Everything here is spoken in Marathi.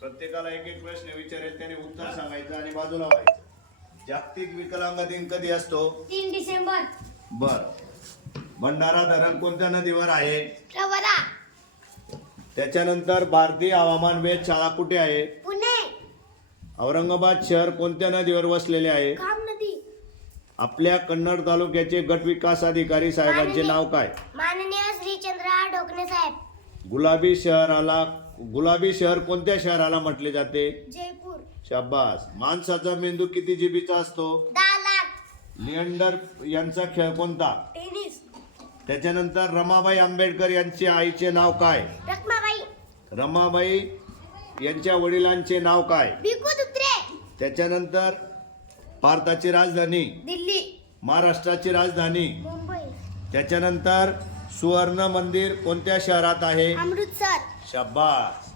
प्रत्येकाला एक एक प्रश्न विचारेल, त्याने उत्तर सांगायचं आणि बाजूला व्हायचं। जागतिक विकलांग दिन कधी असतो? 3 डिसेंबर। बर। भंडारा धरण कोणत्या नदीवर आहे? प्रवरा। त्याच्यानंतर भारतीय हवामान वेधशाळा कुठे आहे? पुणे। औरंगाबाद शहर कोणत्या नदीवर वसलेले आहे? खाम नदी। आपल्या कन्नड तालुक्याचे गट विकास अधिकारी साहेबांचे नाव काय? माननीय श्री चंद्रहार ढोकणे साहेब। गुलाबी शहर कोणत्या शहराला म्हटले जाते? जयपूर। शाबास। माणसाचा मेंदू किती जीबीचा असतो? 10 लाख। लिएंडर यांचा खेळ कोणता? टेनिस। त्याच्यानंतर रमाबाई आंबेडकर यांच्या आईचे नाव काय? रखमाबाई। रमाबाई यांच्या वडिलांचे नाव काय? भिकू दुत्रे। त्याच्यानंतर भारताची राजधानी? दिल्ली। महाराष्ट्राची राजधानी? मुंबई। त्याच्यानंतर सुवर्ण मंदिर कोणत्या शहरात आहे? अमृतसर। शाबास।